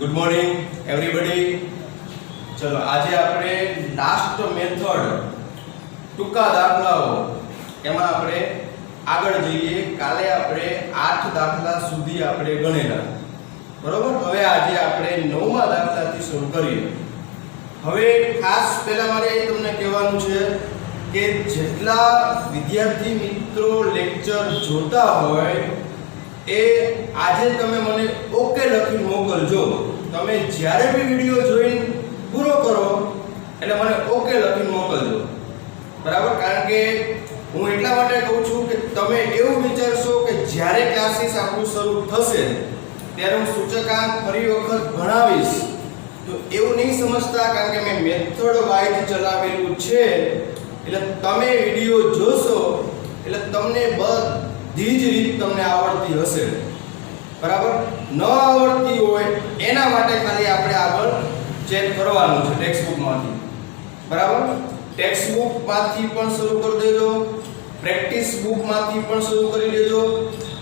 Good morning everybody. ચલો આજે આપણે લાસ્ટ મેથડ ટૂંકા દાખલાઓ એમાં આપણે આગળ જઈએ। કાલે આપણે 8 દાખલા સુધી આપણે ગણેલા, બરોબર। હવે આજે આપણે 9મા દાખલાથી શરૂ કરીએ। હવે ખાસ પહેલા મારે તમને કહેવાનું છે કે જેટલા વિદ્યાર્થી મિત્રો લેક્ચર જોતા હોય એ આજે તમે મને ઓકે લખી મોકલજો। તમે જ્યારે બી વિડિયો જોઈને પૂરો કરો એટલે મને ઓકે લખી મોકલજો, બરાબર। કારણ કે હું એટલા માટે કહું છું કે તમે એવું વિચારશો કે જ્યારે ક્લાસીસ આપણું શરૂ થશે ત્યારે હું સૂચકાંક ફરી વખત ભણાવીશ, તો એવું નહીં સમજતા। કારણ કે મેં મેથડ વાઇઝ ચલાવેલું છે એટલે તમે વિડિયો જોશો એટલે તમને બધી જ રીત તમને આવડતી હશે, બરાબર। ન આવડતી હોય એના માટે ખાલી આપણે આગળ ચેક કરવાનું છે ટેક્સ્ટ બુકમાંથી, બરાબર। ટેક્સ્ટ બુકમાંથી પણ શરૂ કરી દેજો, પ્રેક્ટિસ બુકમાંથી પણ શરૂ કરી દેજો।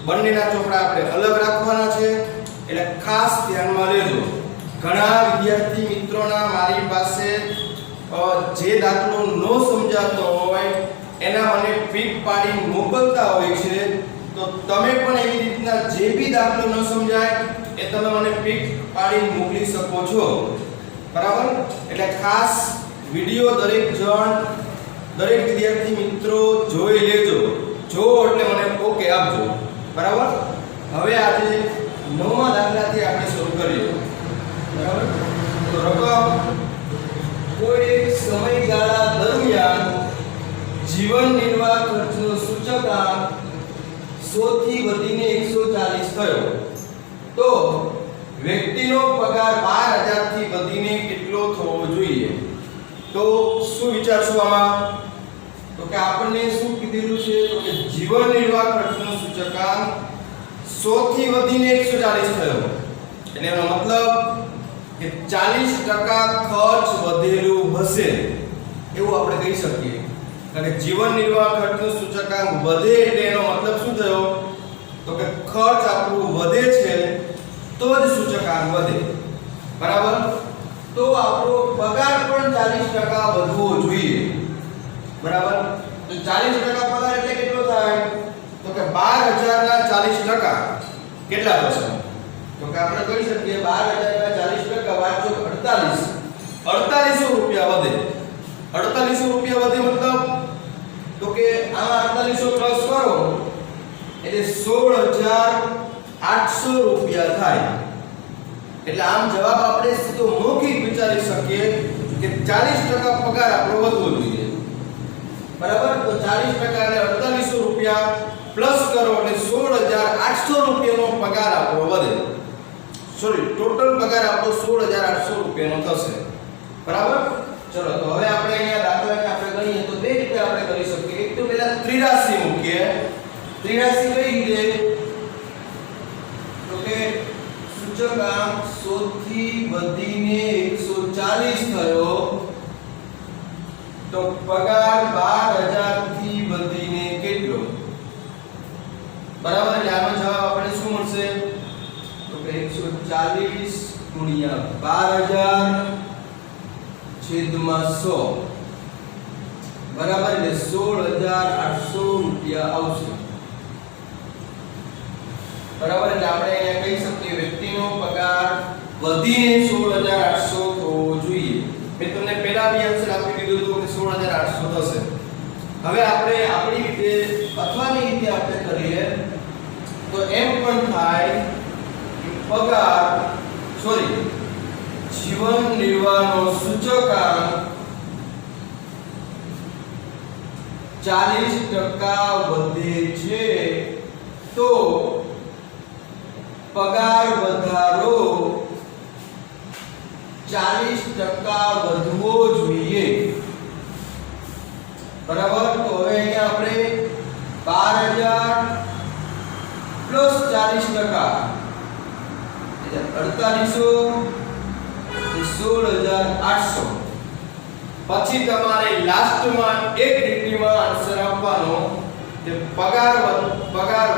બંનેના ચોપડા આપણે અલગ રાખવાના છે એટલે ખાસ ધ્યાનમાં લેજો। ઘણા વિદ્યાર્થી મિત્રોના મારી પાસે જે દાખલો ન સમજાતો હોય એના મને પીક પાડી મોકલતા હોય છે, તો તમે પણ એવી રીતના જે બી દાખલો ન સમજાય એ તમે મને પીક પાડી મોકલી શકો છો, બરાબર। એટલે ખાસ વિડિયો દરેક વિદ્યાર્થી મિત્રો જોઈ લેજો, જો એટલે મને ઓકે આપજો, બરાબર। હવે આજે 9મા દાખલાથી આપણે શરૂ કરીએ, બરાબર। તો રકમ કોઈ એક સમયગાળા દરમિયાન જીવન નિર્વાહ ખર્ચનો સૂચકાંક 100 થી વધીને 140 થયો તો વ્યક્તિનો પગાર 12000 થી વધીને કેટલો થવો જોઈએ? તો શું વિચારશો આમાં? તો કે આપણને શું કીધેલું છે? તો કે જીવન નિર્વાહ ખર્ચનો સૂચકાંક 100 થી વધીને 140 થયો એટલે એનો મતલબ કે 40% ખર્ચ વધેલું હશે એવું આપણે કહી શકીએ। કારણ કે જીવન નિર્વાહ ખર્ચનો સૂચકાંક વધે એટલે એનો મતલબ શું થયો? તો કે ખર્ચ આપણું વધે છે તો જ સૂચકાંક વધે, બરાબર। તો આપણો પગાર પણ 40% વધવો જોઈએ, બરાબર। તો 40% પગાર એટલે કેટલો થાય? તો કે 12000 ના 40% કેટલા થશે? તો કે આપણે કહી શકીએ 12000 ના 40% વાંચો 4800 રૂપિયા વધે। 4800 રૂપિયા વધે મતલબ તો કે આમાં 4800 પ્લસ કરો એટલે 16800 રૂપિયા થાય। એટલે આમ જવાબ આપણે સીધો મૌખિક વિચારી શકીએ કે 40% પગાર આપણો વધવો જોઈએ, બરાબર। તો 40% એટલે 4800 રૂપિયા પ્લસ કરો એટલે 16800 રૂપિયાનો પગાર આપણો વધે। સોરી, ટોટલ પગાર આપણો 16800 રૂપિયાનો થશે, બરાબર। ચલો તો હવે આપણે અહીંયા દાખલાને આપણે ગણીએ તો બે રીતે આપણે કરી શકીએ। એક તો પહેલા ત્રિરાશી મૂકીએ। ત્રિરાશી કઈ રીતે? તો કે સૂચકાંક 100 થી વધીને 140 થયો તો પગાર 12000 થી વધીને કેટલો? બરાબર। એટલે આનો જવાબ આપણે શું મળશે? તો કે 140 ગુણ્યા 12000 છેદમાં 100, બરાબર। એટલે 16800 રૂપિયા આવશે, બરાબર। એટલે આપણે અહીંયા કહી શકીએ વ્યક્તિનો પગાર વધીને 16800 થવો જોઈએ। મેં તમને પહેલા બી આન્સર આપી દીધું હતું કે 16800 થશે। હવે આપણે આપણી રીતે અથવાની રીતે આપણે કરીએ તો એમ પણ થાય કે પગાર જીવન નિર્વાહનો સૂચકાંક 40% વધે છે તો પગાર વધારો 40% વધવો જોઈએ, બરાબર। તો હવે અહીંયા આપણે 12000 પ્લસ 40% એટલે 16800 પછી તમારે લાસ્ટમાં એક લીટીમાં આન્સર આપવાનો કે પગાર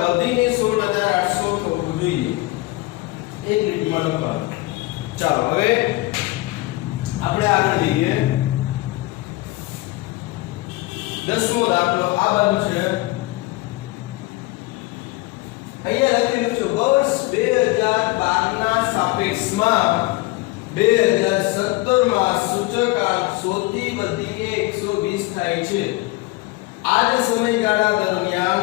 વધીને 16800 થવું જોઈએ। એક લીટીમાં લખવાનું। ચાલો હવે આપણે આગળ જઈએ 10મો દાખલો આ બાજુ છે અહીંયા લખેલું છે વર્ષ 2012 ના સાપેક્ષમાં 2017 માં સૂચકાંક 100 થી વધીને 120 થાય છે આ જ સમયગાળા દરમિયાન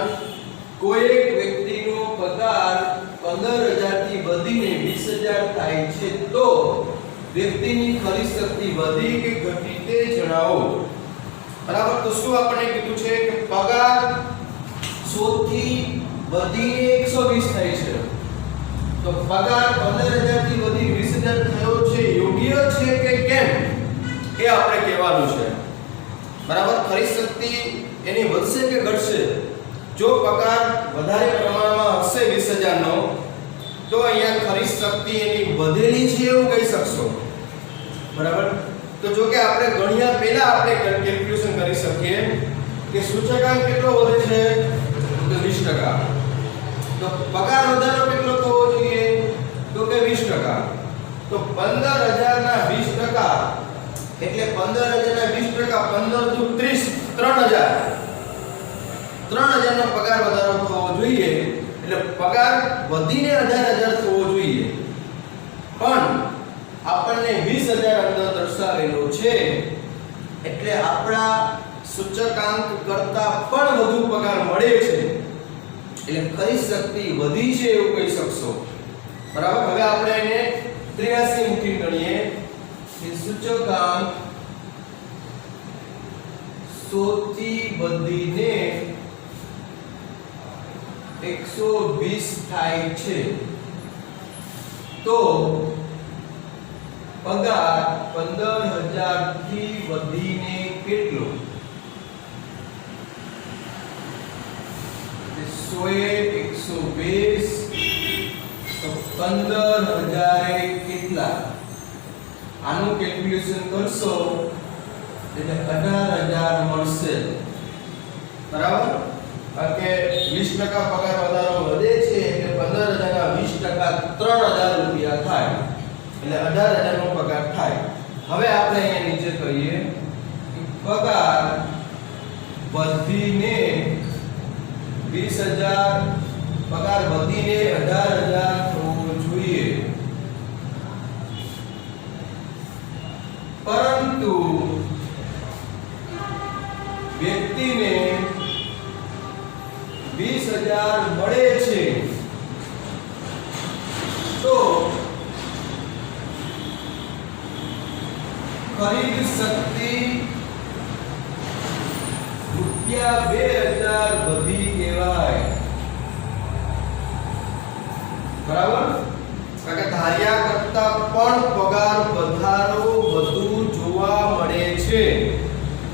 કોઈ એક વ્યક્તિનો પગાર 15000 થી વધીને 20000 થાય છે તો વ્યક્તિની ખરીદ શક્તિ વધી કે ઘટી તે જણાવો બરાબર તો શું આપણે કીધું છે કે પગાર 100 થી વધીને 120 થાય છે તો પગાર 15000 થી વધી 20000 થયો છે યોગ્ય છે કે કેમ એ આપણે કહેવાનું છે બરાબર ખરીદ શક્તિ એની વધશે કે ઘટશે જો પગાર વધારે પ્રમાણમાં હશે 20000 નો તો અહીંયા ખરીદ શક્તિ એની વધેલી છે એવું કહી શકશો બરાબર તો જો કે આપણે ગણ્યા પહેલા આપણે કેલ્ક્યુલેશન કરી શકીએ કે સૂચકાંક કેટલો વધે છે તો 20% તો પગાર વધારો કેટલો થવો જોઈએ તો કે 20% તો 15000 ના 20% એટલે 15000 ના 20% 15 દુ 30 3000 નો પગાર વધારો થવો જોઈએ એટલે પગાર વધીને 18000 થવો જોઈએ પણ આપણને 20000 અંદર દર્શાવેલો છે એટલે આપણા સૂચકાંક કરતા પણ વધુ પગાર મળે છે એટલે ખરીદ શક્તિ વધી છે એવું કહી શકશો બરાબર હવે આપણે એને 83 મૂકીને ગણીએ કે સૂચકાંક 100 થી વધીને 120 થાય છે તો પગાર 15000 થી વધીને કેટલો 100 120 તો 15000 કેટલા આનું કેલ્ક્યુલેશન કરશો એટલે 18000 મળશે બરાબર કે 20% પગાર વધારો વધે છે એટલે 15000 ના 20% 3000 રૂપિયા થાય એટલે 18000 નો પગાર થાય હવે આપણે અહીંયા નીચે કહીએ કે પગાર વધીને 20000 પગાર વધીને 18000 થવો જોઈએ પરંતુ વ્યક્તિને 20000 મળે છે તો ખરીદ શક્તિ રૂપિયા 2000 વધી કહેવાય બરાબર કારણ કે ધાર્યા કરતા પણ પગાર વધારો વધુ જોવા મળે છે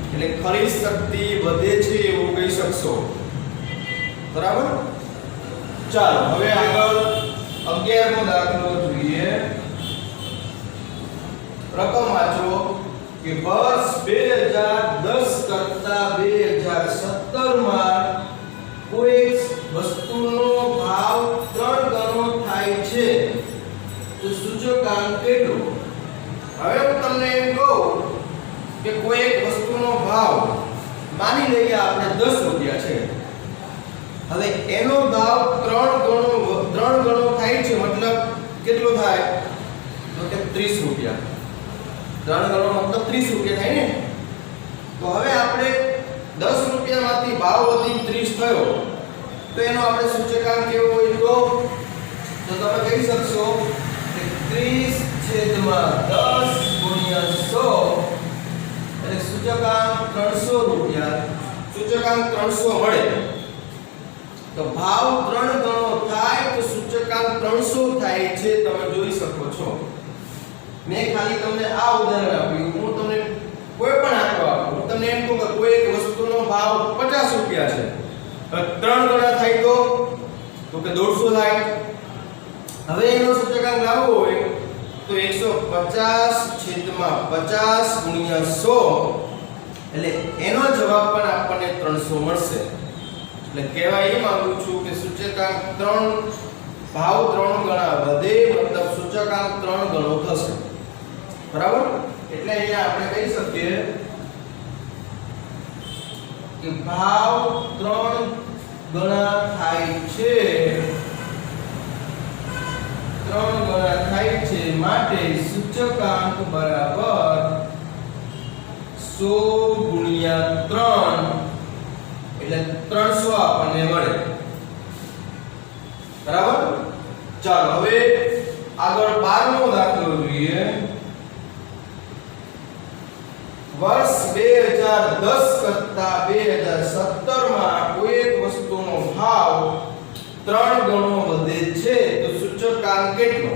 એટલે ખરીદ શક્તિ વધે છે એવું કહી શકશો બરાબર ચાલો હવે આગળ 11મો દાખલો જોઈએ રકમ વાંચો કે વર્ષ 2010 કરતા 2017 માં કોઈ વસ્તુનો ભાવ 3 ગણો થાય છે તો સૂચકાંક કેટલો હવે હું તમને એમ કહું કે કોઈ એક વસ્તુનો ભાવ માની લઈએ આપણે 10 રૂપિયા છે હવે એનો ભાવ 3 ગણો થાય છે મતલબ કેટલો થાય તો કે 30 રૂપિયા 3 ગણો મતલબ 30 રૂપિયા થાય ને તો હવે આપણે 10 રૂપિયામાંથી ભાવ વધી 30 થયો તો એનો આપણે સૂચકાંક કેવો હોય તો તમે કહી શકશો કે 30/10 × 100 એટલે સૂચકાંક 300 રૂપિયા સૂચકાંક 300 મળે તો ભાવ 3 ગણો થાય તો સૂચકાંક 300 થાય છે તમે જોઈ શકો છો મેં ખાલી તમને આ ઉદાહરણ આપ્યું હું તમને કોઈ પણ આંકડો આપું હું તમને એમ કહું કે કોઈ એક વસ્તુનો ભાવ 50 રૂપિયા છે 3 ગણા થાય તો કે 150 થાય હવે એનો સૂચકાંક લાવવો હોય તો 150/50 × 100 એટલે એનો જવાબ પણ આપણને 300 મળશે એટલે કહેવાય એ માંગુ છું કે સૂચકાંક 3 ભાવ 3 ગણા વધે મતલબ સૂચકાંક 3 ગણો થશે બરાબર એટલે અહીંયા આપણે કહી શકીએ કે ભાવ 3 ગણા થાય છે 3 ગણા થાય છે માટે સૂચકાંક બરાબર 100 ગુણ્યા 3 એટલે 300 આપણને મળે બરાબર ચાલો હવે આગળ 12મો દાખલો જોઈએ વર્ષ 2010 કરતા 2017 માં કોઈ એક વસ્તુનો ભાવ 3 ગણો વધે છે તો સૂચકાંક કેટલો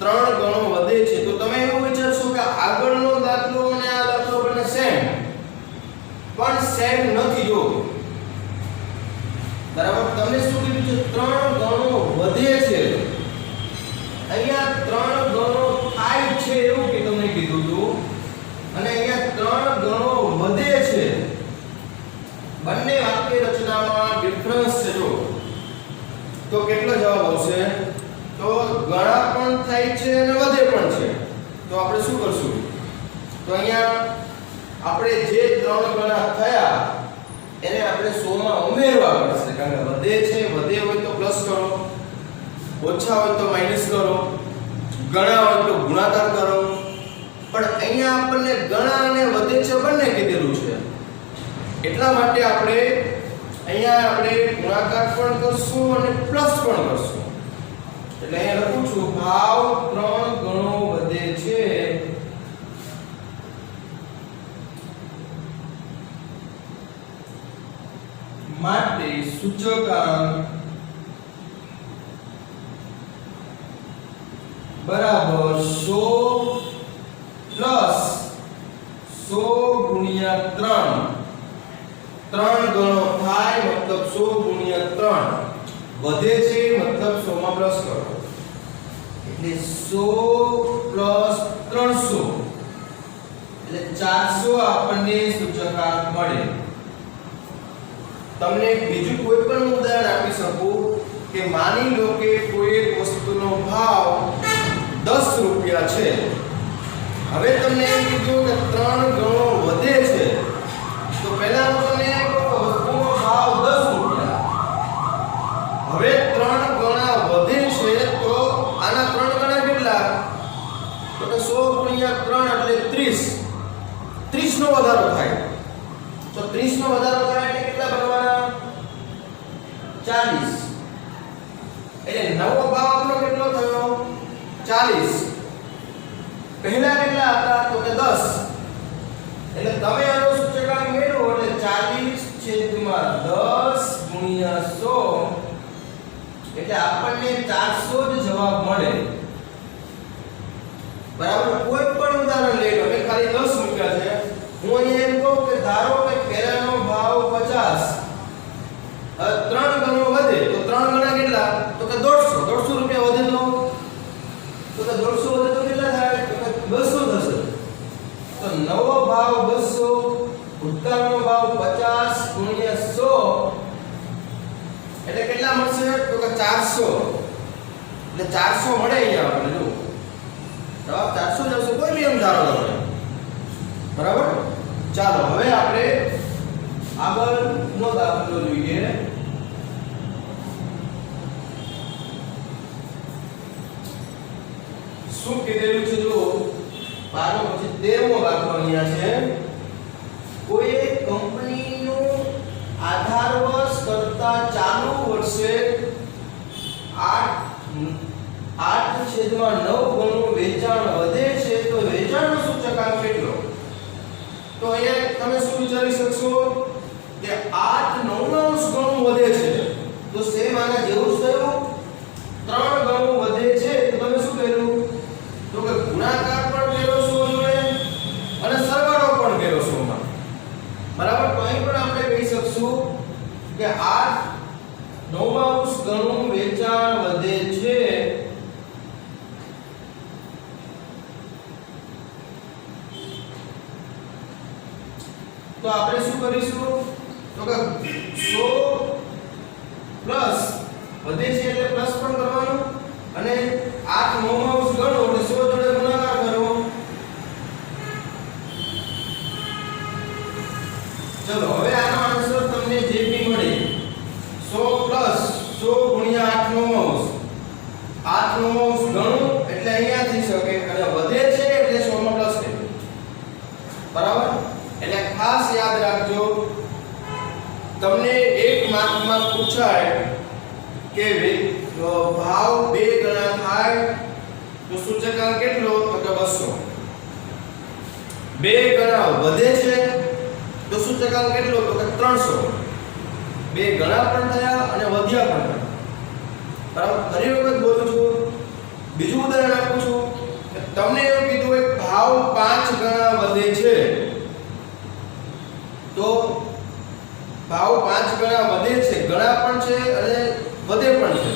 3 ગણો વધે છે તો તમે એવું વિચારશો કે આગળનો દાખલો અને આ દાખલો બંને સેમ પણ સેમ નથી જો બરાબર તમને શું કીધું છે 3 ગણો વધે છે અહીંયા 3 ગણો થાય છે એવું કે તમને કીધું હતું અને અહીંયા 3 ગણો વધે છે બંને વાક્ય રચનામાં ડિફરન્સ છે જો તો કેટલો જવાબ આવશે તો ગણા પણ થાય છે અને વધે પણ છે તો આપણે શું કરશું તો અહીંયા આપણે જે 3 ગણા થયા એને આપણે 100 માં ઉમેરવા પડશે કારણ કે વધે છે વધે હોય તો પ્લસ કરો ઓછા હોય તો માઈનસ કરો ગણા હોય તો ગુણાકાર કરો પણ અહીંયા આપણને ગણા અને વધે છે બંને કીધેલું છે એટલા માટે આપણે અહીંયા આપણે ગુણાકાર પણ કરશું અને પ્લસ પણ કરશું એટલે અહીંયા લખું છું ભાવ 3 ગણો વધે છે માટે સૂચકાંક બરાબર 100 પ્લસ 100 ગુણ્યા 3 ગણો થાય મતલબ 100 ગુણ્યા 3 વધે છે મતલબ 100 માં પ્લસ કરો એટલે 100 પ્લસ 300 એટલે 400 આપણને સૂચકાંક મળે તમને બીજું કોઈ પણ ઉદાહરણ આપી શકું કે માની લો કે કોઈ એક વસ્તુનો ભાવ 10 રૂપિયા છે હવે તમને એમ કીધું કે 3 ગણો વધે છે તો પહેલા હું તમને એમ કહું કે વસ્તુનો ભાવ 10 રૂપિયા હવે 3 ગણા વધે છે તો આના 3 ગણા કેટલા તો કે 100 ગુણ્યા 3 એટલે 30 30 નો વધારો થાય તો 30 નો વધારો થાય એટલે કેટલા બનવાના 40 એટલે નવો ભાવ આપણો કેટલો થયો 40 પહેલા કેટલા હતા તો કે 10 એટલે તમે આનો સૂચકાંક મેળવો એટલે 40 છેદમાં 10 ગુણ્યા 100 એટલે આપણને 400 જ જવાબ મળે બરાબર કોઈ પણ ઉદાહરણ લઈ લો મેં ખાલી 10 મૂક્યા છે હું અહીંયા એમ કહું કે ધારો કે પહેલાનો ભાવ 50 3 ગણો વધે તો 3 ગણા કેટલા તો કે 150 રૂપિયા વધે તો કે 150 વધે તો કેટલા થાય તો કે 200 થશે તો નવો ભાવ 200 ભૂતકાળનો ભાવ 50 ગુણ્યા 100 એટલે કેટલા મળશે તો કે 400 એટલે 400 મળે અહીંયા આપણે જો જવાબ 400 જ આવશે કોઈ બી એમ ધારો તમે બરાબર ચાલો હવે આપણે આગળનો દાખલો જોઈએ શું કીધેલું છે જો 12 પછી 13મો દાખલો અહીંયા છે કોઈ એક કંપનીનું આધાર વર્ષ કરતા ચાલુ વર્ષે 8/9 ગણું વેચાણ વધે છે તો વેચાણનો સૂચકાંક કેટલો તો અહીંયા તમે શું વિચારી શકશો કે 8/9 ગણું વધે છે તો સેમ આના જેવું જ થયું 3 ગણું વધે છે તો તમે શું કર્યું તો કે ગુણાકાર પણ કર્યો 100 જોડે અને સરવાળો પણ કર્યો 100 માં બરાબર તો અહીં પણ આપણે કહી શકશું કે 8/9 ગણું વેચાણ વધે છે તો આપણે શું કરીશું તો કે 100 પ્લસ વધે છે એટલે પ્લસ પણ કરવાનું અને 8 9 ગણો એટલે 100 જોડે ગુણાકાર કરો. ચલો હવે આનો આન્સર તમને જે બી મળે 100 પ્લસ 100 ગુણ્યા 8 9 ગણો એટલે અહીંયા થઈ શકે અને વધે છે એટલે 100 માં પ્લસ કરો. બરાબર? એટલે ખાસ યાદ રાખજો તમને એક માર્કમાં પૂછાય કે ભાવ 2 ગણા થાય તો સૂચકાંક કેટલો તો કે 200. 2 ગણા વધે છે તો સૂચકાંક કેટલો તો કે 300. 2 ગણા પણ થયા અને વધ્યા પણ થયા. બરાબર? ફરી વખત બોલું છું. બીજું ઉદાહરણ આપું છું કે તમને એવું કીધું હોય ભાવ 5 ગણા વધે છે તો ભાવ 5 ગણા વધે છે, ગણા પણ છે અને વધે પણ છે.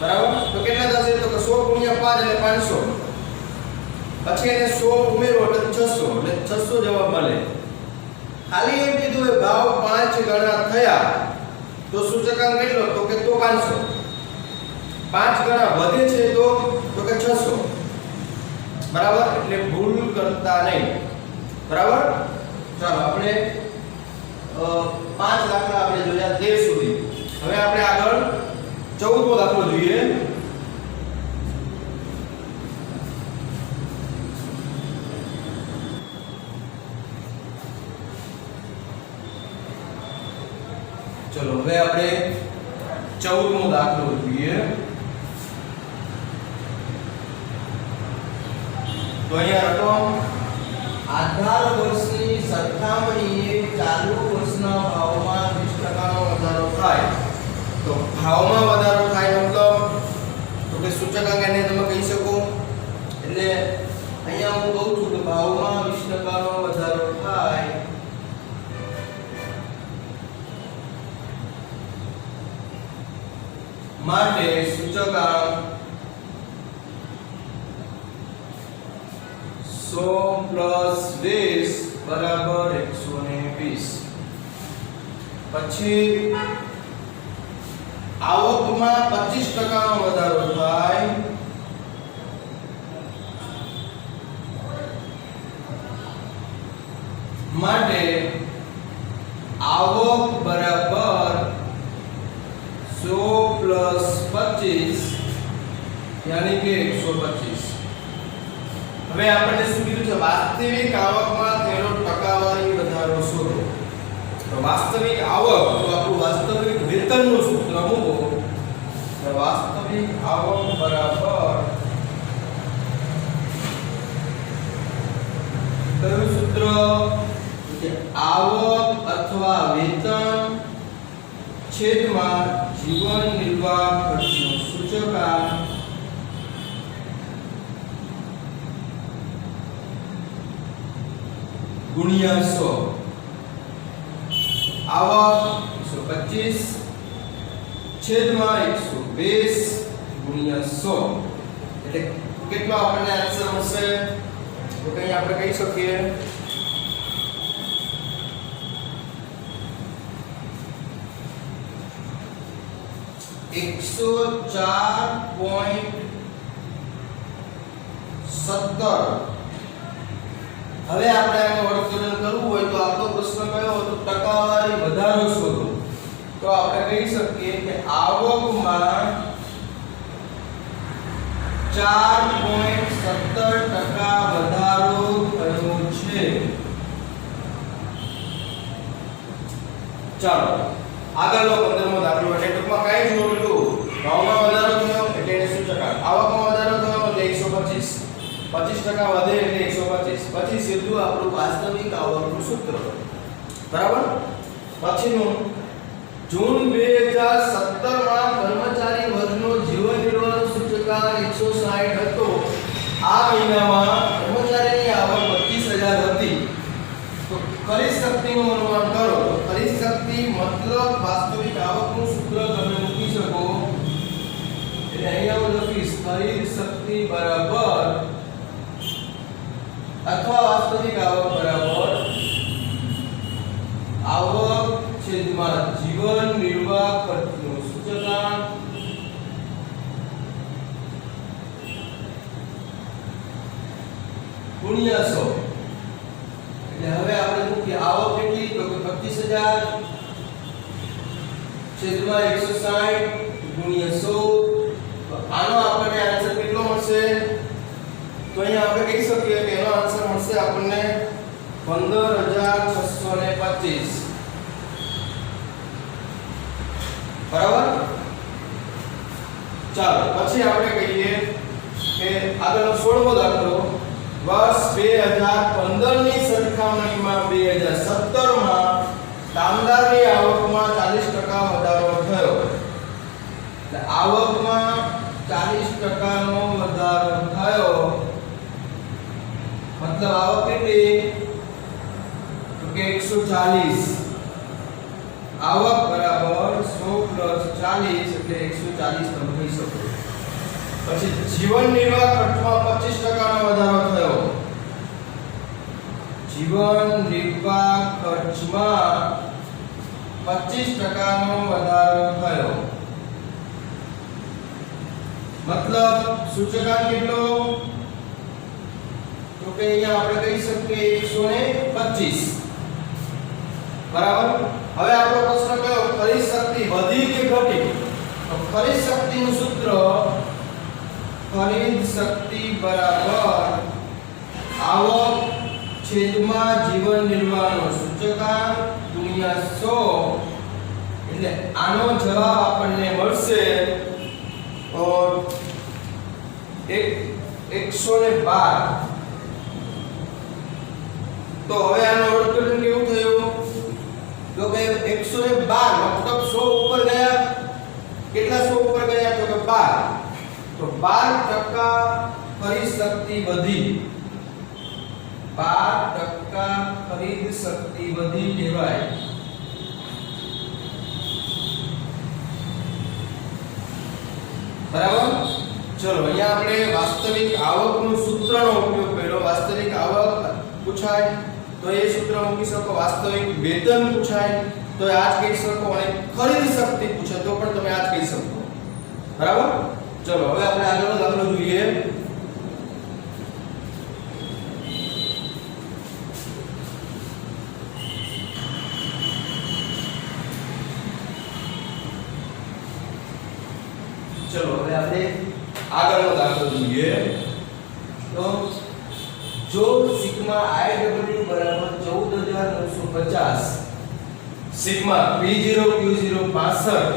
બરાબર? તો કેટલા થશે તો કે 100 ગુણ્યા 5 એટલે 500. પછી એને 100 ઉમેરો એટલે 600 એટલે 600 જવાબ મળે. ખાલી એમ કીધું હોય ભાવ 5 ગણા થયા તો સૂચકાંક કેટલો તો કે 500. 5 ગણા વધે છે તો કે 600. બરાબર? એટલે ભૂલ કરતા નહીં. બરાબર? ચાલો આપણે 5 દાખલા આપણે જોયા 13 સુધી. હવે આપણે આગળ 14મો દાખલો જોઈએ. ચલો હવે આપણે 14મો દાખલો જોઈએ. તો અહીંયા રકમ આધાર વર્ષની સરખામણીએ ચાલુ વર્ષના ભાવમાં 20% નો વધારો થાય. તો ભાવમાં વધારો થાય મતલબ તો કે સૂચકાંક એને તમે કહી શકો. એટલે અહીંયા હું કહું છું કે ભાવમાં 20% નો વધારો થાય માટે સૂચકાંક 100 પ્લસ 20 બરાબર 120. પછી આવકમાં 25% નો વધારો થાય માટે આવક બરાબર 100 પ્લસ 25 યાની કે 125. હવે આપણને શું કીધું છે વાસ્તવિક આવકમાં થયેલો ટકાવારી વધારો શોધો. તો વાસ્તવિક આવક તો આપણું વાસ્તવિક વેતનનું સૂત્ર મૂકો. તો વાસ્તવિક આવક બરાબર કયું સૂત્ર કે આવક અથવા વેતન છેદમાં જીવન નિર્વાહ ખર્ચનો સૂચકાંક ગુણ્યા 100. આવક 125 છેદમાં 120 ગુણ્યા 100 એટલે કેટલો આપણને આન્સર મળશે તો કઈ આપણે કહી શકીએ 104.17. હવે આપણે આનું અર્થઘટન કરવું હોય તો આપણો પ્રશ્ન કયો હતો ટકાવારી વધારો શોધો. તો આપણે કહી શકીએ કે આવકમાં 4.17% વધારો થયો છે. ચાલો આગળનો 15મો દાખલો એટલે ટૂંકમાં કાઈ જ નહોતું. ભાવમાં વધારો થયો એટલે એને સૂચકાંક, આવકમાં વધારો થયો એટલે 125, 25% વધે એટલે 125. પછી સીધું આપણું વાસ્તવિક આવકનું સૂત્ર. બરાબર? પછીનું જૂન 2017 માં કર્મચારી વર્ગનો જીવન નિર્વાહ સૂચકાંક 160 હતો. આ મહિનામાં કર્મચારીની આવક 25000 હતી. તો ખરીદ શક્તિનું અનુમાન કરો. તો ખરીદ શક્તિ મતલબ વાસ્તવિક આવકનું સૂત્ર તમે મૂકી શકો. એટલે અહીંયા હું લખીશ ખરીદ શક્તિ બરાબર અથવા વાસ્તવિક આવક બરાબર આવક છેદમાં જીવન નિર્વાહ ખર્ચનો સૂચકાંક ગુણ્યા 100 એટલે હવે આપણે મૂકીએ આવક કેટલી તો કે 25000 છેદમાં 160 ગુણ્યા 100 તો આનો આપણને આન્સર કેટલો મળશે તો અહીંયા આપણે કહી શકીએ કે એનો આન્સર મળશે આપણને 15625 બરાબર ચાલો પછી આપણે કહીએ કે આગળનો 16મો દાખલો વર્ષ 2015 ની સરખામણીમાં 2017 માં કામદારની આવકમાં 40% વધારો થયો એટલે આવકમાં 40% નો વધારો થયો मतलब आवक કેટલી તો કે 140 આવક બરાબર 100 + 40 એટલે 140 તમે કહી શકો પછી જીવન નિર્વાહ ખર્ચમાં 25% નો વધારો થયો જીવન નિર્વાહ ખર્ચમાં 25% નો વધારો થયો मतलब સૂચકાંક કેટલો તો કે અહીંયા આપણે કહી શકીએ 125 બરાબર હવે આપણો પ્રશ્ન કયો ખરીદ શક્તિ વધી કે ઘટી તો ખરીદ શક્તિનું સૂત્ર ખરીદ શક્તિ બરાબર આવક છેદમાં જીવન નિર્વાહનો સૂચકાંક ગુણ્યા 100 એટલે આનો જવાબ આપણને મળશે 112 तो હવે આનો અર્થઘટન કેવું થયું તો કે 112 મતલબ 100 ઉપર ગયા કેટલા 100 ઉપર ગયા તો કે 12 તો 12% ખરીદ શક્તિ વધી 12% ખરીદ શક્તિ વધી કહેવાય બરાબર ચલો અહીંયા આપણે વાસ્તવિક આવકનું સૂત્રનો ઉપયોગ કર્યો વાસ્તવિક આવક પૂછાય તો એ સૂત્ર મૂકી શકો વાસ્તવિક વેતન પૂછાય તો આ જ કહી શકો અને ખરીદ શક્તિ પૂછે તો પણ તમે આ જ કહી શકો બરાબર ચલો હવે આપણે આગળનો દાખલો જોઈએ ચલો હવે આપણે આગળનો દાખલો જોઈએ તો જો સિગ્મા IW બરાબર 14950 સિગ્મા P0 Q0 62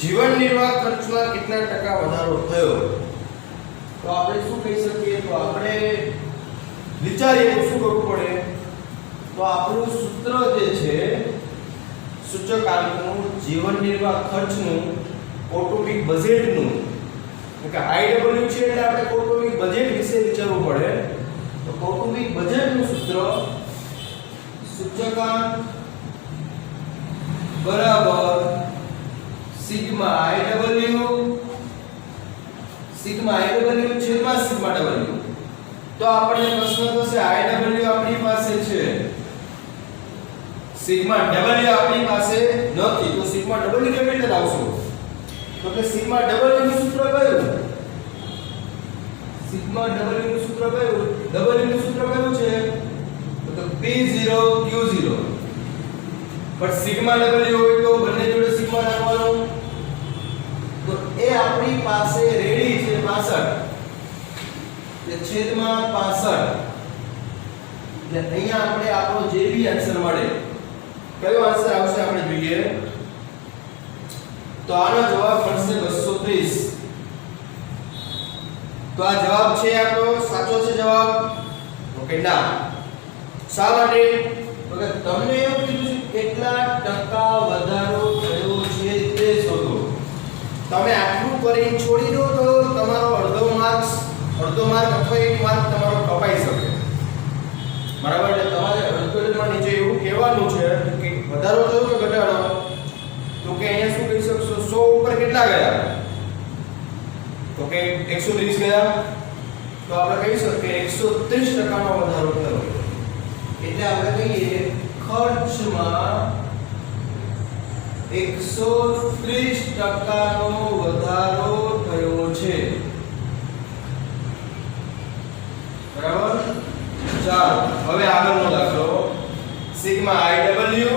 જીવન નિર્વાહ ખર્ચમાં કેટલા ટકા વધારો થયો તો આપણે શું કહી શકીએ તો આપણે વિચારીએ તો શું કરવું પડે તો આપણું સૂત્ર જે છે સૂચકાંકનું જીવન નિર્વાહ ખર્ચનું કૌટુંબિક બજેટનું કે IW છે એટલે આપણે કૌટુંબિક બજેટ વિશે વિચારવું પડે તો કૌટુંબિક બજેટનું સૂત્ર સૂચકાંક બરાબર સિગ્મા IW છેદમાં સિગ્મા W તો આપણને પ્રશ્ન થશે IW આપણી પાસે છે સિગ્મા W આપણી પાસે નથી તો સિગ્મા W કેવી રીતે લાવશો તો કે સિગ્મા W નું સૂત્ર કયું સિગ્મા W નું સૂત્ર કયું W નું સૂત્ર કયું છે તો P0 Q0 પણ સિગ્મા W હોય તો બંને જોડે સિગ્મા નાખવાનો તો એ આપણી પાસે રેડી છે 65 એટલે છેદમાં 65 એટલે અહીંયા આપણે આપણો જે બી આન્સર મળે કયો આન્સર આવશે આપણે જોઈએ તો આનો જવાબ મળશે 230 તો આ જવાબ છે આપણો સાચો છે જવાબ ઓકે ના શા માટે તો કે તમને એવું કીધું છે કેટલા ટકા વધારો થયો છે તે શોધો તમે આટલું કરીને છોડી દો તો તમારો અડધો માર્ક અથવા 1 માર્ક તમારો કપાઈ શકે બરાબર એટલે તમારે અર્થઘટનમાં નીચે એવું કહેવાનું છે કે વધારો થયો કે ઘટાડો તો કે અહીંયા શું કહી શકશો 100 ઉપર કેટલા ગયા તો કે 130 ગયા તો આપણે કહી શકીએ 130% નો વધારો થયો એટલે આપણે કહીએ ખર્ચમાં 130% નો વધારો થયો છે બરાબર આગળનો દાખલો સિગ્મા IW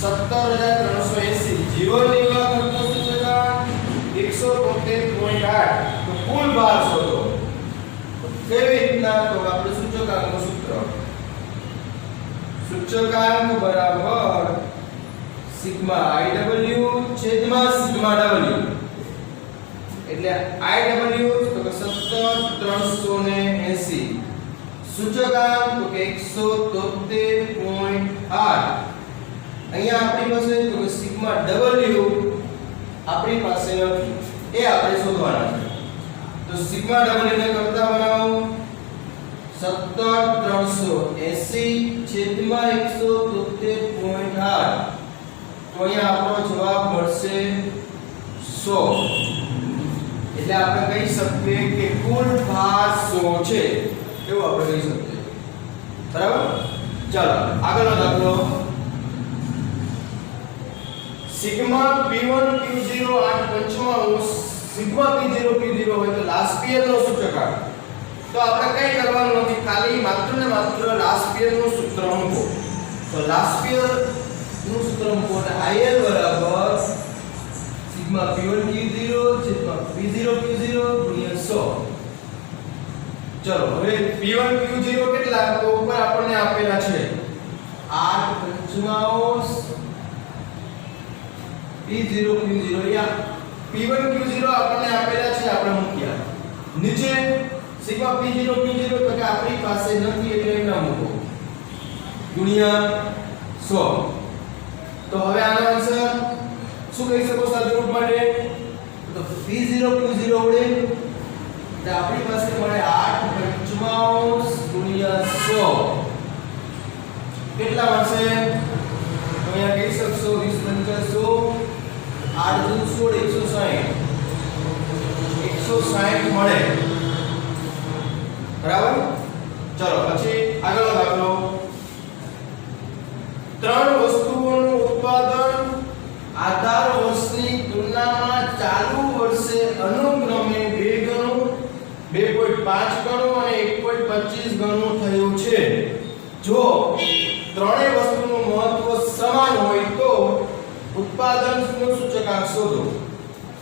17380 જીવનની ખર્ચનો સૂચકાંક 173.8 તો કુલ ભાર શોધો. કેવી રીતના? તો આપણે સૂચકાંકનું સૂચકાંક બરાબર સિગ્મા IW છેદમાં સિગ્મા W એટલે IW તો કે 17380 સૂચકાંક તો કે 173.8 અહીંયા આપણી પાસે તો કે સિગ્મા W આપણી પાસે નથી એ આપણે શોધવાના છે. તો સિગ્મા W ને કરતા બનાવો 17380 છેદમાં 173.8 તો અહીંયા આપણો જવાબ મળશે 100. એટલે આપણે કહી શકીએ કે કુલ ભાર 100 છે એવું આપણે કહી શકીએ. બરાબર. ચાલો આગળનો દાખલો sigma P1 Q0 895 sigma P0 Q0 હોય તો લાસ્ટ પિયર નો સૂચકાંક. તો આપણે કઈ કરવાનું નથી, ખાલી માત્ર ને માત્ર લાસ્ટ પિયર નું સૂત્ર મૂકો. તો લાસ્ટ પિયર નું સૂત્ર મૂકો એટલે IL બરાબર સિગ્મા P1 Q0 છેદમાં P0 Q0 ગુણ્યા 100. ચલો હવે P1 Q0 કેટલા? તો ઉપર આપણને આપેલા છે 895 P0 Q0 યા P1 Q0 આપણને આપેલા છે, આપણે મૂક્યા. નીચે સિગ્મા P0 Q0 તો કે આપણી પાસે નથી એટલે એના મૂકો ગુણ્યા 100. તો હવે આનો આન્સર શું કહી શકો સાદુરૂપ માટે? તો P0 Q0 વડે એટલે આપણી પાસે મળે 895 ગુણ્યા 100 કેટલા મળશે? તો અહીંયા કહી શકશો 20 8 દુ 16 160 મળે. બરાબર. ચલો પછી આગળનો દાખલો ત્રણ વસ્તુઓનું ઉત્પાદન આધાર વર્ષની તુલનામાં ચાલુ વર્ષે અનુક્રમે 2 ગણું 2.5 ગણું અને 1.25 ગણું થયું છે. જો ત્રણેય વસ્તુનું મહત્વ સમાન હોય તો ઉત્પાદનનું સૂચકાંક શોધો.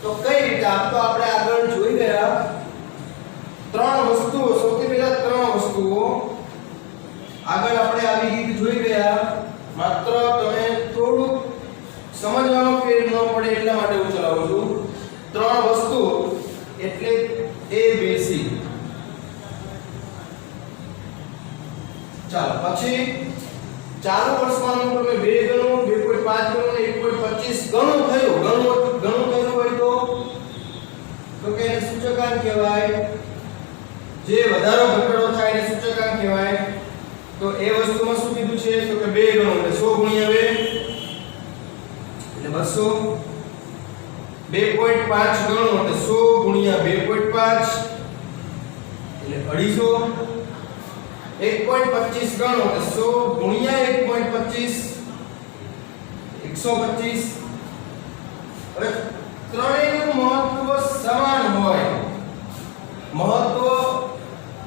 તો કઈ રીતે? આમ તો આપણે આગળ જોઈ ગયા ત્રણ વસ્તુઓ. સૌથી પહેલા ત્રણ વસ્તુઓ આગળ આપણે આવી રીતે જોઈ ગયા, માત્ર તમે થોડુંક સમજવામાં ફેર ન પડે એટલા માટે હું ચલાવું છું. ત્રણ વસ્તુ એટલે ABC. ચાલો પછી ચાલુ વર્ષમાં અનુક્રમે 2 ગણું 2.5 ગણું અને 1.25 ગણું થયું. ગણું થયું હોય તો કે એને સૂચકાંક કહેવાય. જે વધારો ઘટાડો થાય એને સૂચકાંક કહેવાય. તો એ વસ્તુમાં શું કીધું છે? તો કે 2 ગણું એટલે 100 ગુણ્યા 2 એટલે 200. 2.5 ગણું એટલે 100 ગુણ્યા 2.5 એટલે 250. 1.25 ગણું એટલે 100 ગુણ્યા 1.25 125. હવે ત્રણેયનું મહત્વ સમાન હોય. મહત્વ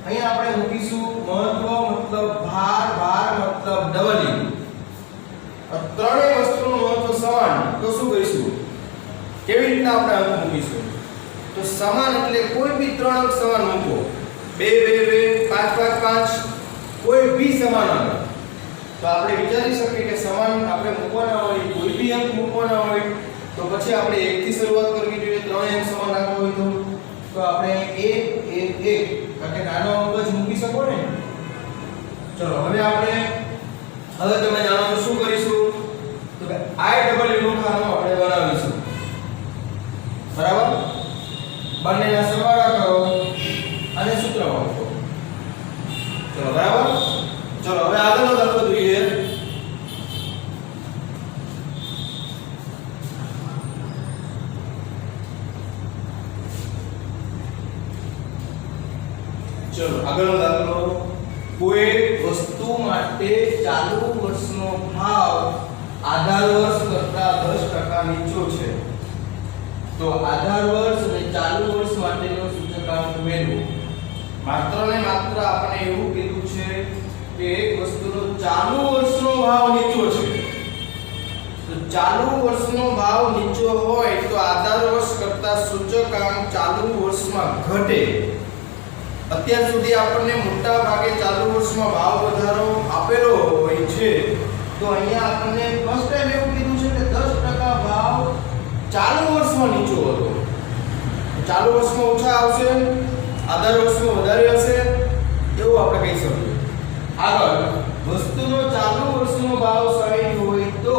અહીંયા આપણે મૂકીશું મહત્વ મતલબ ભાર, ભાર મતલબ W. ત્રણેય વસ્તુનું મહત્વ સમાન તો શું કહીશું? કેવી રીતના આપણે અંક મૂકીશું? તો સમાન એટલે કોઈ બી ત્રણ અંક સમાન મૂકો. 2 2 2 5 5 5 કોઈ બી સમાન અંક. તો આપણે વિચારી શકીએ કે સમાન આપણે મૂકવાના હોય, કોઈ બી અંક મૂકવાના હોય તો પછી આપણે 1 થી શરૂઆત કરવી જોઈએ. ત્રણેય અંક સમાન રાખવા હોય તો આપણે 1 1 1 કારણ કે નાનો અંક જ મૂકી શકો ને. ચલો હવે તમે જાણો છો શું કરીશું? તો કે IW નું ખાનું આપણે બનાવીશું. બરાબર. બંનેના સરવાળા કરો અને સૂત્રમાં મૂકો. ચલો બરાબર. ચલો હવે આગળનો દાખલો જોઈએ. ચલો આગળનો દાખલો કોઈ વસ્તુ માટે ચાલુ વર્ષનો ભાવ આધાર વર્ષ કરતા 10% નીચો છે. તો આધાર વર્ષ અને ચાલુ વર્ષ માટેનો સૂચકાંક મેળવો. માત્ર ને માત્ર આપણે એવું કીધું છે કે એક વસ્તુનો ચાલુ વર્ષનો ભાવ નીચો છે, તો ચાલુ વર્ષનો ભાવ નીચો હોય તો આધાર વર્ષ કરતા સૂચકાંક ચાલુ વર્ષમાં ઘટે. અત્યાર સુધી આપણને મોટા ભાગે ચાલુ વર્ષમાં ભાવ વધારો આપેલો હોય છે, તો અહીંયા આપણને ફર્સ્ટ ટાઈમ એવું કીધું છે કે 10% ભાવ ચાલુ વર્ષમાં નીચો હતો. ચાલુ વર્ષમાં ઓછા આવશે, આધાર વર્ષમાં વધારે હશે, એવું આપણે કહી શકીએ. આગળ વસ્તુનો ચાલુ વર્ષનો ભાવ 60 હોય તો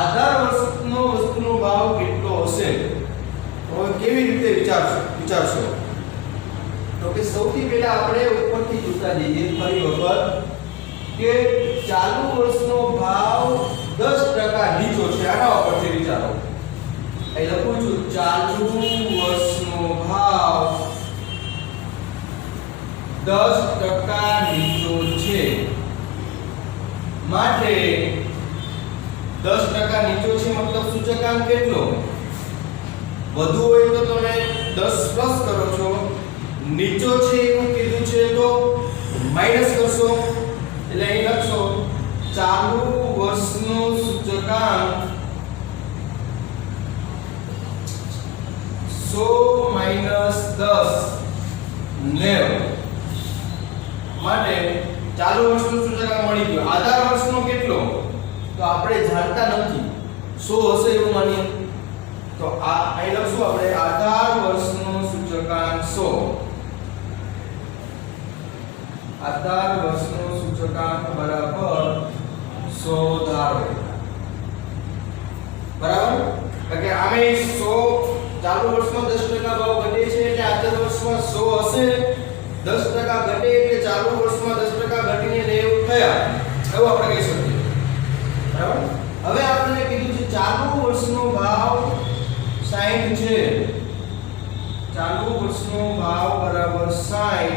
આધાર વસ્તુનો ભાવ કેટલો હશે? હવે કેવી રીતે વિચારશો? તો કે સૌથી પહેલા આપણે ઉપરથી જોતા જઈએ ફરી વખત કે ચાલુ વર્ષનો ભાવ 10% નીચો છે. આના ઉપરથી વિચારો. અહીં લખું છું ચાલુ વર્ષનો ભાવ 10% નીચો છે, માટે 10% નીચો છે મતલબ સૂચકાંક કેટલો? વધુ હોય તો તમે 10 પ્લસ કરો છો, નીચો છે એવું કીધું છે તો માઈનસ કરશો. એટલે અહીં લખશો ચાલુ વર્ષનો સૂચકાંક 100 માઈનસ 10 90, માટે ચાલુ વર્ષનું સૂચકાંક મળી ગયું. આધાર વર્ષનો કેટલો તો આપણે જાણતા નથી, 100 હશે એવું માનીએ તો આ અહીં લખશું આપણે આધાર વર્ષનો સૂચકાંક 100. આધાર વર્ષનો સૂચકાંક બરાબર 100 ધારો. બરાબર? એટલે આમે 100 ચાલુ વર્ષમાં 10% ભાવ ઘટે છે એટલે આધાર વર્ષમાં 100 હશે. 10% ઘટે એટલે ચાલુ વર્ષમાં 10% ઘટીને 90 થયા, એવું આપણે કહી શકીએ. બરાબર? હવે આપણે કીધું છે ચાલુ વર્ષનો ભાવ 60 છે. ચાલુ વર્ષનો ભાવ બરાબર 60.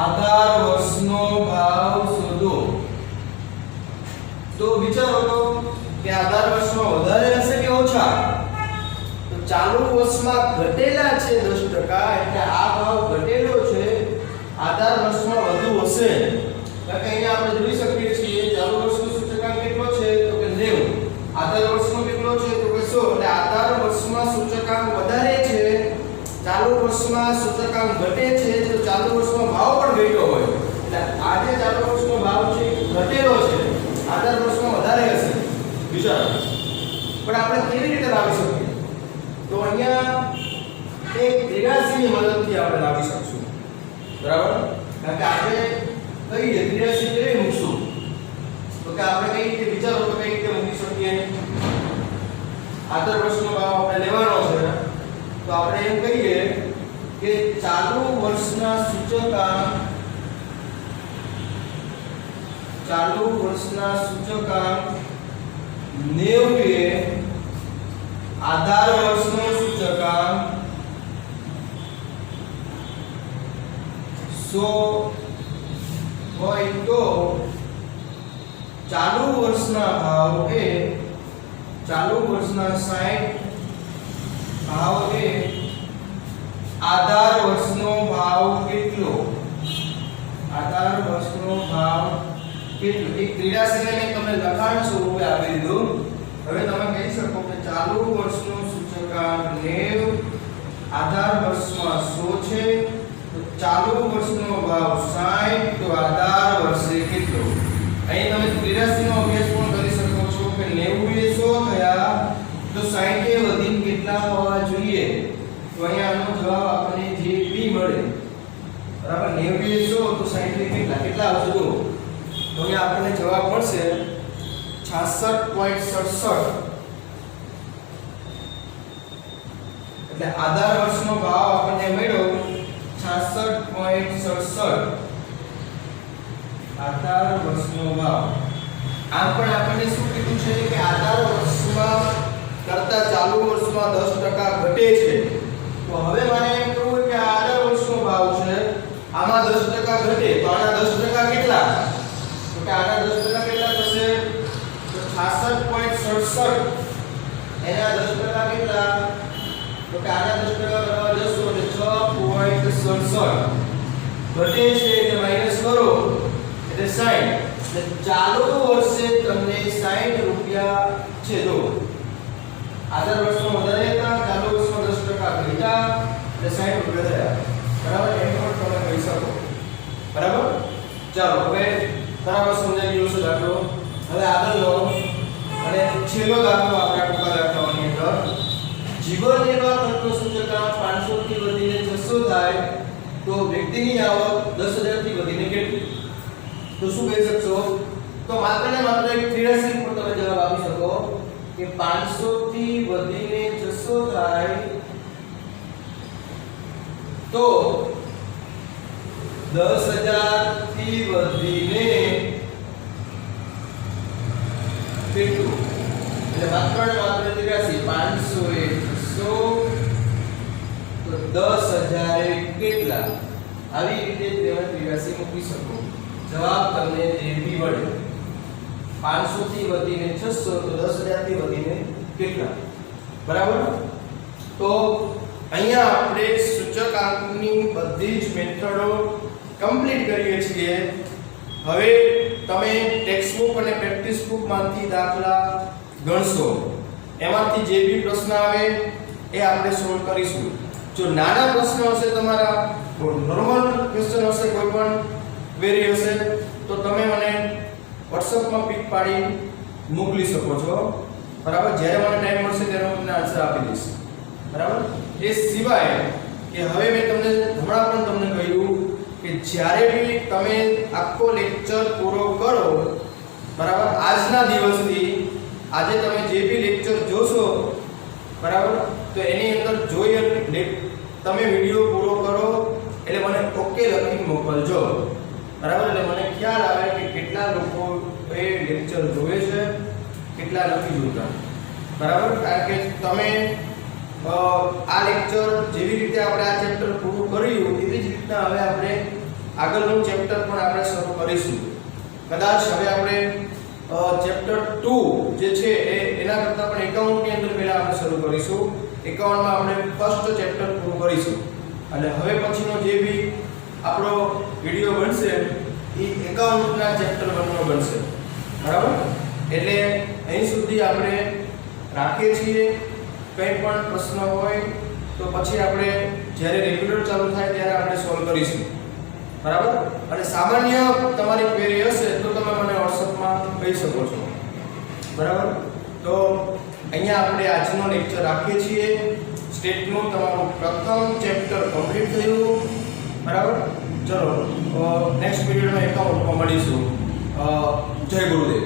આધાર વર્ષનો ભાવ શોધો. તો વિચારો તો કે આધાર વર્ષમાં વધારે હશે કે ઓછા? તો ચાલુ વર્ષમાં ઘટેલા છે 10%, એટલે આ ભાવ ઘટેલો છે. આધાર વર્ષમાં વધુ હશે, એટલે અહીંયા આપણે જોઈ શકીએ છીએ ચાલુ વર્ષનો સૂચકાંક કેટલો છે તો કે 90. આધાર વર્ષમાં કેટલો છે તો કે 100. એટલે આધાર વર્ષમાં સૂચકાંક વધારે છે, ચાલુ વર્ષમાં સૂચકાંક ઘટે છે, તો ચાલુ વર્ષમાં ભાવ પણ ઘટ્યો હોય. એટલે આ જે ચાલુ વર્ષનો ભાવ છે ઘટેલો છે, આધાર વર્ષમાં વધારે હશે. વિચારો પણ આપણે કેવી રીતે લાવી શકીએ? તો અહીંયા એક 83 ની મદદથી આપણે લાવી શકશું. બરાબર? કારણ કે આપણે કઈ રીતે 83 કેવી મૂકશું? તો કે આપણે કઈ રીતે વિચારો તો કઈ રીતે મૂકી શકીએ? આધાર વર્ષનો ભાવ આપણે લેવાનો છે, તો આપણે એમ કહીએ કે ચાલુ વર્ષના સૂચકાંક 90 એ આધાર વર્ષનો સૂચકાંક 100 હોય તો ચાલુ વર્ષના ભાવ એ ચાલુ વર્ષના 60 ભાવ એ આધાર વર્ષનો ભાવ કેટલો? આધાર વર્ષનો ભાવ કેટલો? એક 83 ને તમને લખાણ સ્વરૂપે આપી દીધું. હવે તમે કહી શકો કે ચાલુ વર્ષનો સૂચકાંક 90, આધાર વર્ષમાં 100 છે, તો ચાલુ વર્ષનો ભાવ 60, તો આધાર વર્ષે કેટલો? અહીં તમે 83 નો અભ્યાસ પણ કરી શકો છો કે 90 એ 100 થયા તો 60 એ વધીને કેટલા હોવા જોઈએ? તો અહીંયા આનો જવાબ આપણને જે બી મળે. બરાબર? 90 એ 100 તો 60 એ કેટલા આવશે? જો તો અહીંયા આપણને જવાબ મળશે 66.67. એટલે આધાર વર્ષનો ભાવ આપણને મળ્યો 66.67. આધાર વર્ષનો ભાવ. આમ પણ આપણને શું કીધું છે કે આધાર વર્ષમાં કરતા ચાલુ વર્ષમાં 10% ઘટે છે. તો હવે મારે એમ કહું કે આધાર વર્ષનો ભાવ છે, આમાં 10% ઘટે તો આના 10% કેટલા? તો કે આના 10% કેટલા થશે? તો 66.67 એના 10% કેટલા? તો કે આના 10% બરાબર જશો એટલે 6.67 ઘટે છે એટલે માઈનસ કરો એટલે 60 એટલે ચાલુ વર્ષે તમને 60 રૂપિયા છે જો આગળ વર્ષમાં વધારે હતા ચાલુ વર્ષમાં 10% ઘટ્યા એટલે 60 રૂપિયા થયા બરાબર એમ પણ તમે કહી શકો બરાબર ચાલો હવે બરાબર સમજાઈ ગયો છે દાખલો હવે આગળનો અને છેલ્લો દાખલો આપણા ટૂંકા દાખલાની અંદર જીવન નિર્વાહ ખર્ચનો સૂચકાંક 500 થી વધીને 600 થાય તો વ્યક્તિની આવક 10000 થી વધીને કેટલી તો શું કહી શકશો તો માત્ર ને માત્ર એક ક્રિયાશીલ પર તમે જવાબ આપી શકો કે 500 થી વધીને 600 થાય તો 10000 થી વધીને કેટલું એટલે માત્ર ને માત્ર 83 500 એ 600 તો 10000 એ કેટલા આવી રીતે તમે 83 મૂકી શકો જવાબ તમને જે બી મળે 500 થી વધીને 600 તો 10000 થી વધીને કેટલા બરાબર તો અહીંયા આપણે સૂચકાંકની બધી જ મેથડો કમ્પ્લીટ કરીએ છીએ હવે તમે ટેક્સ્ટ બુક અને પ્રેક્ટિસ બુક માંથી દાખલા ગણશો એમાંથી જે બી પ્રશ્ન આવે એ આપણે સોલ્વ કરીશું જો નાના પ્રશ્નો હશે તમારા નોર્મલ ક્વેશ્ચન હશે કોઈ પણ વેરી હશે તો તમે મને WhatsApp માં પિક પાડી મોકલી શકો છો બરાબર જ્યારે મને ટાઈમ મળશે ત્યારે હું તમને આન્સર આપી દઈશ બરાબર એ સિવાય કે હવે મેં તમને હમણાં પણ તમને કહ્યું કે જ્યારે બી તમે આખો લેક્ચર પૂરો કરો બરાબર આજના દિવસથી આજે તમે જે બી લેક્ચર જોશો બરાબર તો એની અંદર જોઈ તમે વિડિયો પૂરો કરો એટલે મને ઓકે લખીને મોકલજો બરાબર એટલે મને ખ્યાલ આવે કે કેટલા લોકો એ લેક્ચર જોવે છે કેટલા નથી જોતા બરાબર કારણ કે તમે આ લેક્ચર જેવી રીતે આપણે આ ચેપ્ટર પૂરું કર્યું એવી જ રીતના હવે આપણે આગળનું ચેપ્ટર પણ આપણે શરૂ કરીશું કદાચ હવે આપણે ચેપ્ટર 2 જે છે એના કરતાં પણ એકાઉન્ટની અંદર પહેલા આપણે શરૂ કરીશું એકાઉન્ટમાં આપણે ફર્સ્ટ ચેપ્ટર પૂરું કરીશું અને હવે પછીનો જે બી આપણો વિડિયો બનશે એ એકાઉન્ટના ચેપ્ટર 1 નો બનશે બરાબર એટલે અહીં સુધી આપણે રાખીએ છીએ કંઈ પણ પ્રશ્ન હોય તો પછી આપણે જ્યારે રેગ્યુલર ચાલુ થાય ત્યારે આપણે સોલ્વ કરીશું બરાબર અને સામાન્ય તમારી ક્વેરી હશે તો તમે મને WhatsApp માં કહી શકો છો બરાબર તો અહીંયા આપણે આજનો લેક્ચર રાખીએ છીએ સ્ટેટનું તમારું પ્રથમ ચેપ્ટર કમ્પ્લીટ થયું બરાબર ચલો નેક્સ્ટ પીરિયડમાં એકાઉન્ટમાં મળીશું જય ગુરુદેવ